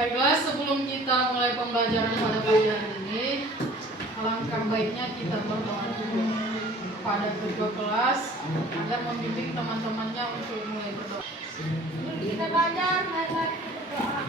Baiklah, sebelum kita mulai pembelajaran pada pagi hari ini, alangkah baiknya kita berdoa dulu pada kedua kelas agar membimbing teman-temannya untuk mulai berdoa. Kita belajar, mari berdoa.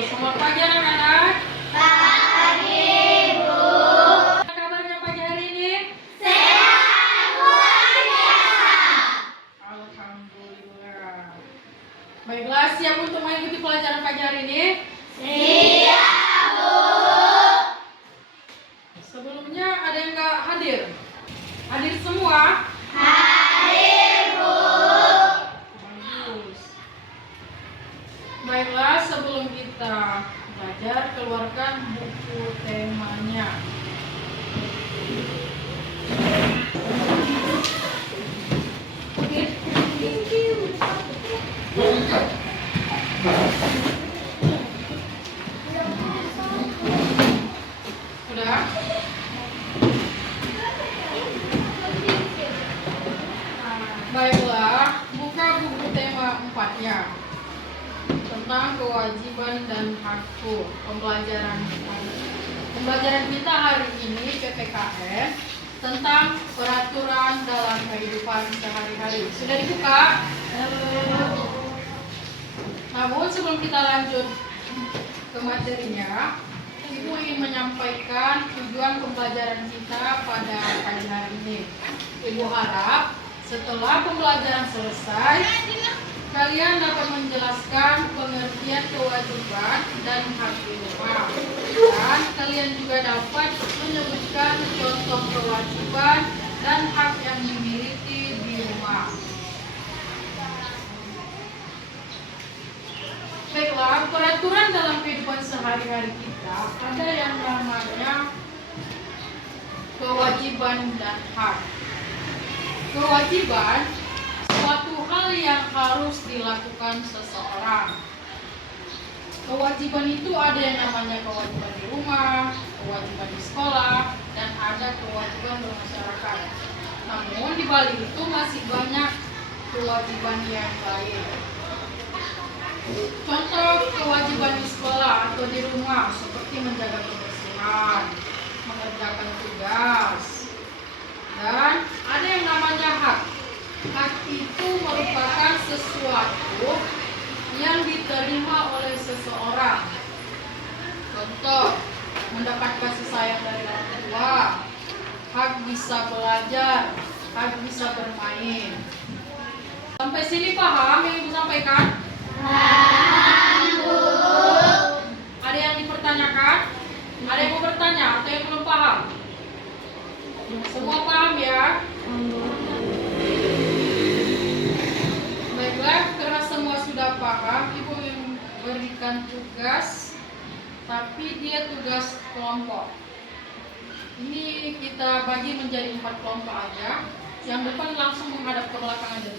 Selamat pagi anak-anak. Pagi, Bu. Apa kabarnya pagi hari ini? Sehat luar biasa. Alhamdulillah. Baiklah, siap untuk mengikuti pelajaran pagi hari ini? Siap, Bu. Sebelumnya ada yang nggak hadir? Hadir semua? Hadir, Bu. Bagus. Baiklah, sebelum kita belajar, keluarkan buku temanya. Sudah? Baiklah, buka buku tema 4-nya tentang kewajiban dan hakku. Pembelajaran kita hari ini PPKN tentang peraturan dalam kehidupan sehari-hari. Sudah dibuka? Namun sebelum kita lanjut ke materinya, Ibu ingin menyampaikan tujuan pembelajaran kita pada pagi hari ini. Ibu harap setelah pembelajaran selesai, kalian dapat menjelaskan pengertian kewajiban dan hak di rumah. Dan kalian juga dapat menyebutkan contoh kewajiban dan hak yang dimiliki di rumah. Baiklah, peraturan dalam kehidupan sehari-hari kita ada yang namanya kewajiban dan hak. Kewajiban suatu hal yang harus dilakukan seseorang. Kewajiban itu ada yang namanya kewajiban di rumah, kewajiban di sekolah, dan ada kewajiban bermasyarakat. Namun di balik itu masih banyak kewajiban yang lain. Contoh kewajiban di sekolah atau di rumah seperti menjaga kebersihan, mengerjakan tugas, dan ada yang namanya hak. Hak itu merupakan sesuatu yang diterima oleh seseorang. Contoh, mendapat kasih sayang dari orang tua, hak bisa belajar, hak bisa bermain. Sampai sini paham yang Ibu sampaikan? Paham, Bu. Ada yang dipertanyakan? Ada yang mau bertanya atau yang belum paham? Semua paham ya? Baiklah, karena semua sudah paham, Ibu ingin berikan tugas, tapi dia tugas kelompok. Ini kita bagi menjadi 4 kelompok aja. Yang depan langsung menghadap ke belakang aja.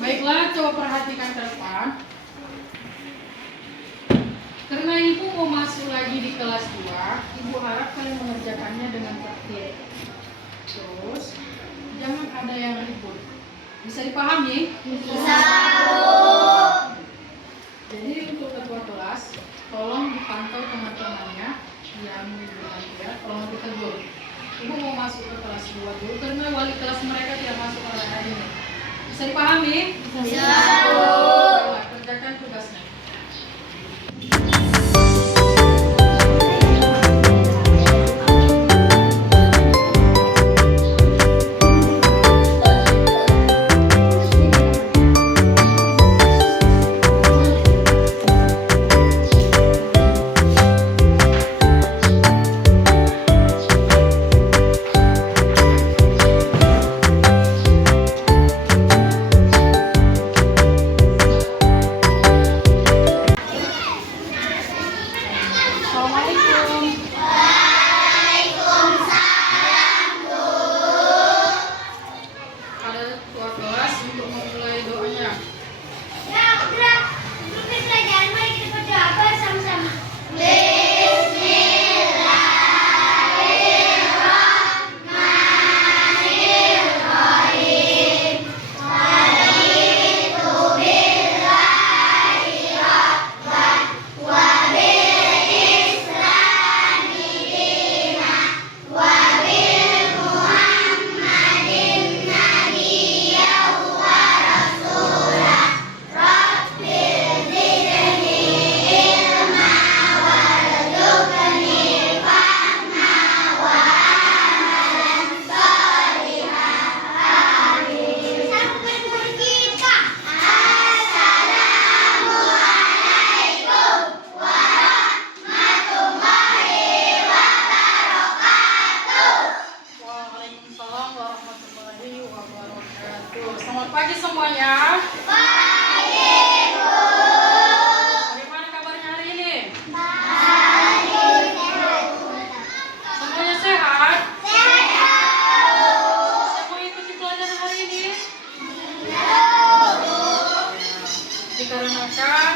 Baiklah, coba perhatikan ke depan. Karena Ibu mau masuk lagi di kelas 2, Ibu harap kalian mengerjakannya dengan tertib. Terus, jangan ada yang ribut. Bisa dipahami? Bisa, Bu. Jadi untuk ketua kelas, tolong dipantau teman-temannya yang ya, tolong ditegur. Ibu mau masuk ke kelas 2 dulu karena wali kelas mereka tidak masuk ke hari ini. Bisa dipahami? Bisa. Baiklah, kerjakan tugasnya. Assalamualaikum. Ada ketua kelas untuk memulai doanya. Ya, udah. Untuk pelajaran mari kita berdoa sama-sama. Waalaikumsalam warahmatullahi wabarakatuh. Selamat pagi semuanya. Bagaimana kabarnya hari ini? Semuanya sehat? Saya mau ikuti pelajaran hari ini? Dikarenakan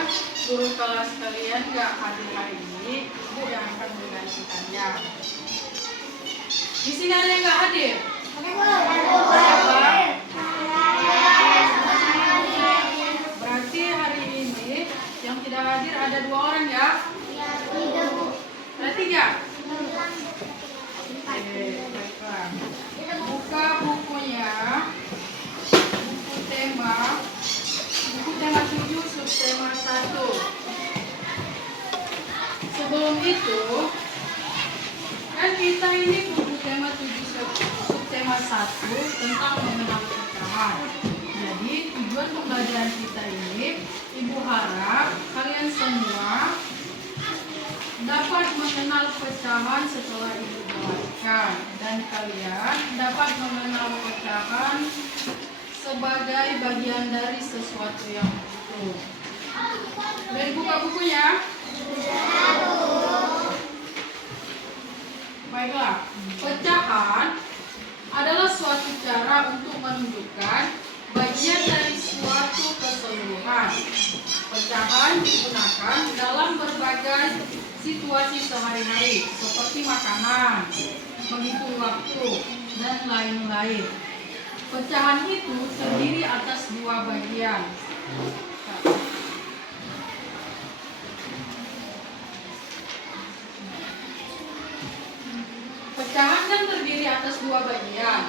guru kelas kalian nggak hadir hari ini, ibu yang akan menggantikannya. Di sini ada yang nggak hadir? Siapa? Berarti hari ini yang tidak hadir ada 2 orang ya? Ada 3? Oke, baiklah. Buka bukunya, buku tema 7, subtema 1. Sebelum itu, kan kita ini buku tema 7 subtema 1 tentang mengenal pecahan. Jadi tujuan pembelajaran kita ini, Ibu harap kalian semua dapat mengenal pecahan setelah Ibu jelaskan, dan kalian dapat mengenal pecahan sebagai bagian dari sesuatu yang utuh. Sudah dibuka bukunya? Baiklah, pecahan adalah suatu cara untuk menunjukkan bagian dari suatu keseluruhan. Pecahan digunakan dalam berbagai situasi sehari-hari seperti makanan, menghitung waktu, dan lain-lain. Pecahan itu terdiri atas 2 bagian. Pecahan kan terdiri atas 2 bagian.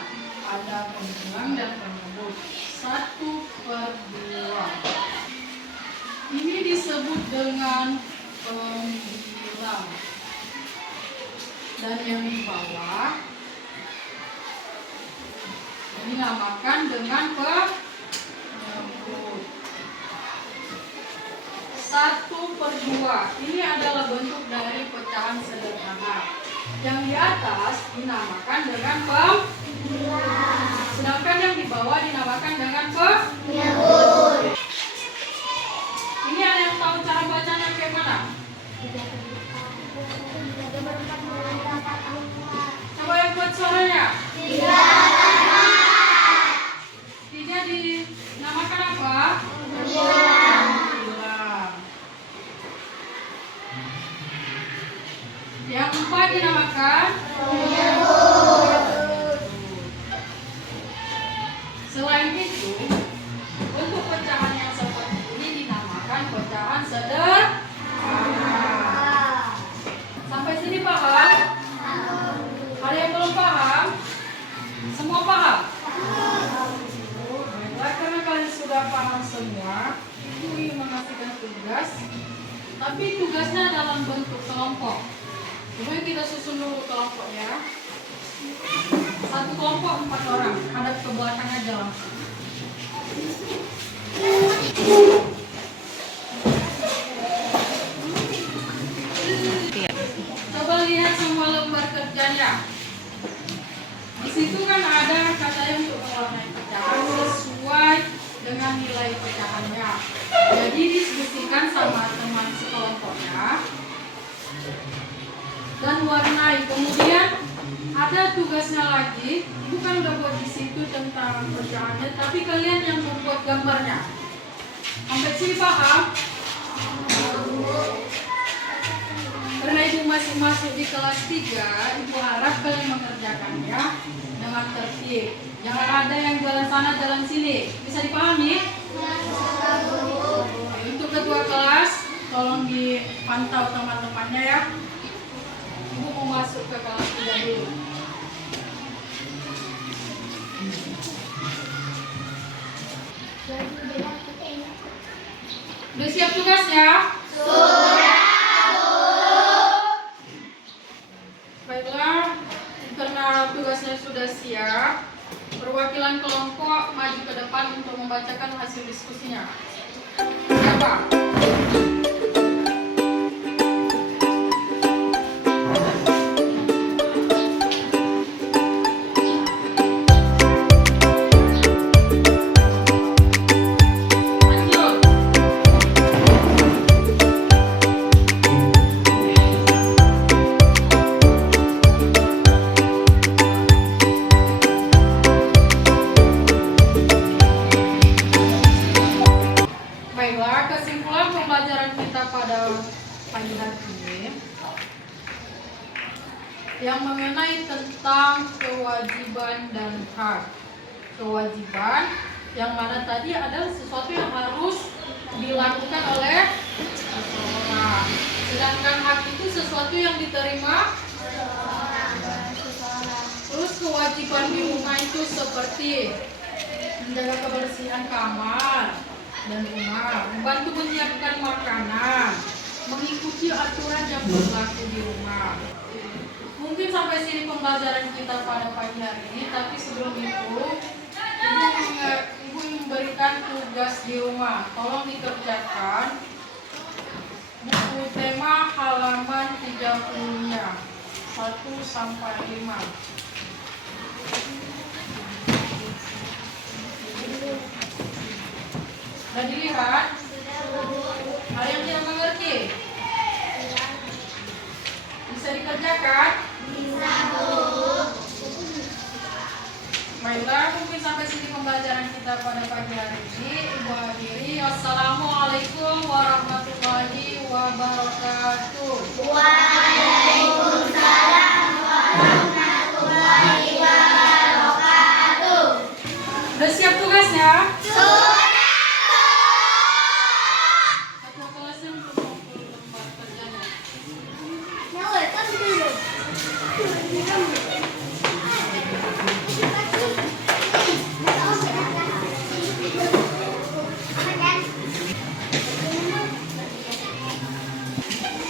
Ada pembuang dan penyebut. 1/2. Ini disebut dengan pembilang. Dan yang di bawah dinamakan dengan penyebut. 1/2. Ini adalah bentuk dari pecahan sederhana. Yang di atas dinamakan dengan pembilang. Sedangkan yang di bawah dinamakan dengan penyebut. Ini ada yang tahu cara bacanya kayak mana? Coba yang buat suaranya. 3 dinamakan apa? Pembilang. Yang 4 dinamakan penyebut. Selain itu, untuk pecahan pecahan sederhana. Sampai sini paham? Ada yang belum paham? Semua paham? Baiklah, karena kalian sudah paham semua, Ibu ingin mengasihkan tugas, tapi tugasnya dalam bentuk kelompok. Kemudian kita susun dulu kelompoknya. Satu kelompok 4 orang, hadap ke belakang aja langsung. Coba lihat semua lembar kerjanya. Di situ kan ada katanya untuk mewarnai pecahan sesuai dengan nilai pecahannya. Jadi diskusikan sama teman sekelompoknya dan warnai. Kemudian ada tugasnya lagi. Ibu kan udah buat di situ tentang pecahannya, tapi kalian yang membuat gambarnya. Sampai sini paham? Karena ibu masih masuk di kelas 3, ibu harap kalian mengerjakannya dengan tertib. Jangan ada yang jalan sana jalan sini. Bisa dipahami? Untuk kedua kelas, tolong dipantau teman-temannya ya. Ibu mau masuk ke kelas 3 dulu. Udah siap tugasnya? Baiklah, karena tugasnya sudah siap, perwakilan kelompok maju ke depan untuk membacakan hasil diskusinya. Siapa? Baiklah, kesimpulan pembelajaran kita pada pagi hari ini yang mengenai tentang kewajiban dan hak. Kewajiban yang mana tadi adalah sesuatu yang harus dilakukan oleh seseorang. Sedangkan hak itu sesuatu yang diterima. Terus kewajiban di rumah itu seperti menjaga kebersihan kamar dan rumah, membantu menyiapkan makanan, mengikuti aturan yang berlaku di rumah. Mungkin sampai sini pembelajaran kita pada pagi hari ini, tapi sebelum itu ibu memberikan tugas di rumah. Tolong dikerjakan buku tema halaman 30-nya 1 sampai 5. Sudah dilihat? Ada yang tidak mengerti? Bisa dikerjakan? Bisa, Bu. Baiklah, mungkin sampai sini pembelajaran kita pada pagi hari ini. Ibu akhiri. Wassalamualaikum warahmatullahi wabarakatuh. Waalaikumsalam warahmatullahi wabarakatuh. Udah siap tugasnya? Sudah. Ketua kelasnya untuk mengumpul lembar kerjanya.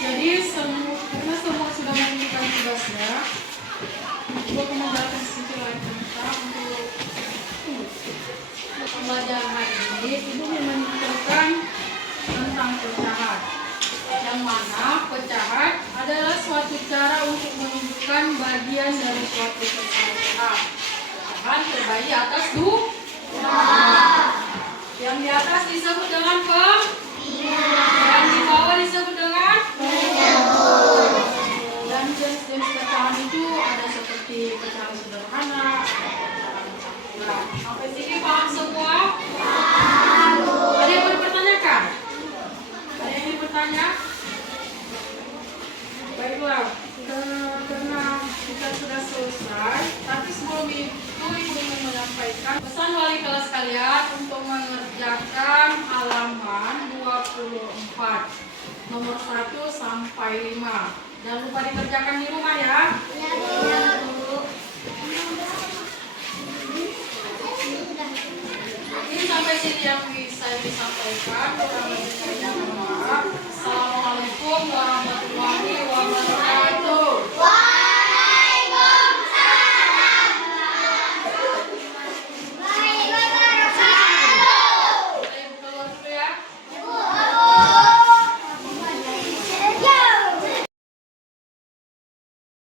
Jadi karena semua sudah menunjukkan tugasnya, ibu akan menjelaskan sedikit lagi tentang untuk pembelajaran hari ini. Ibu menunjukkan tentang pecahan, yang mana pecahan adalah suatu cara untuk menunjukkan bagian dari suatu keseluruhan. Pecahan terbagi atas dua. Yang di atas disebut dengan yang di bawah disebut dengan dan jenis-jenis pecahan itu ada seperti pecahan sederhana, pecahan campuran. Sampai sini paham semua? Ada yang mau dipertanyakan? Ada yang ingin bertanya? Baiklah, karena kita sudah selesai, tapi sebelum itu ibu ingin menyampaikan pesan wali kelas kalian untuk mengerjakan halaman 24 4. Nomor 1 sampai 5. Jangan lupa dikerjakan di rumah ya. Ya, Bu. Ini sampai sini yang bisa disampaikan. Kurang lebih saya mohon maaf. Assalamualaikum warahmatullahi wabarakatuh.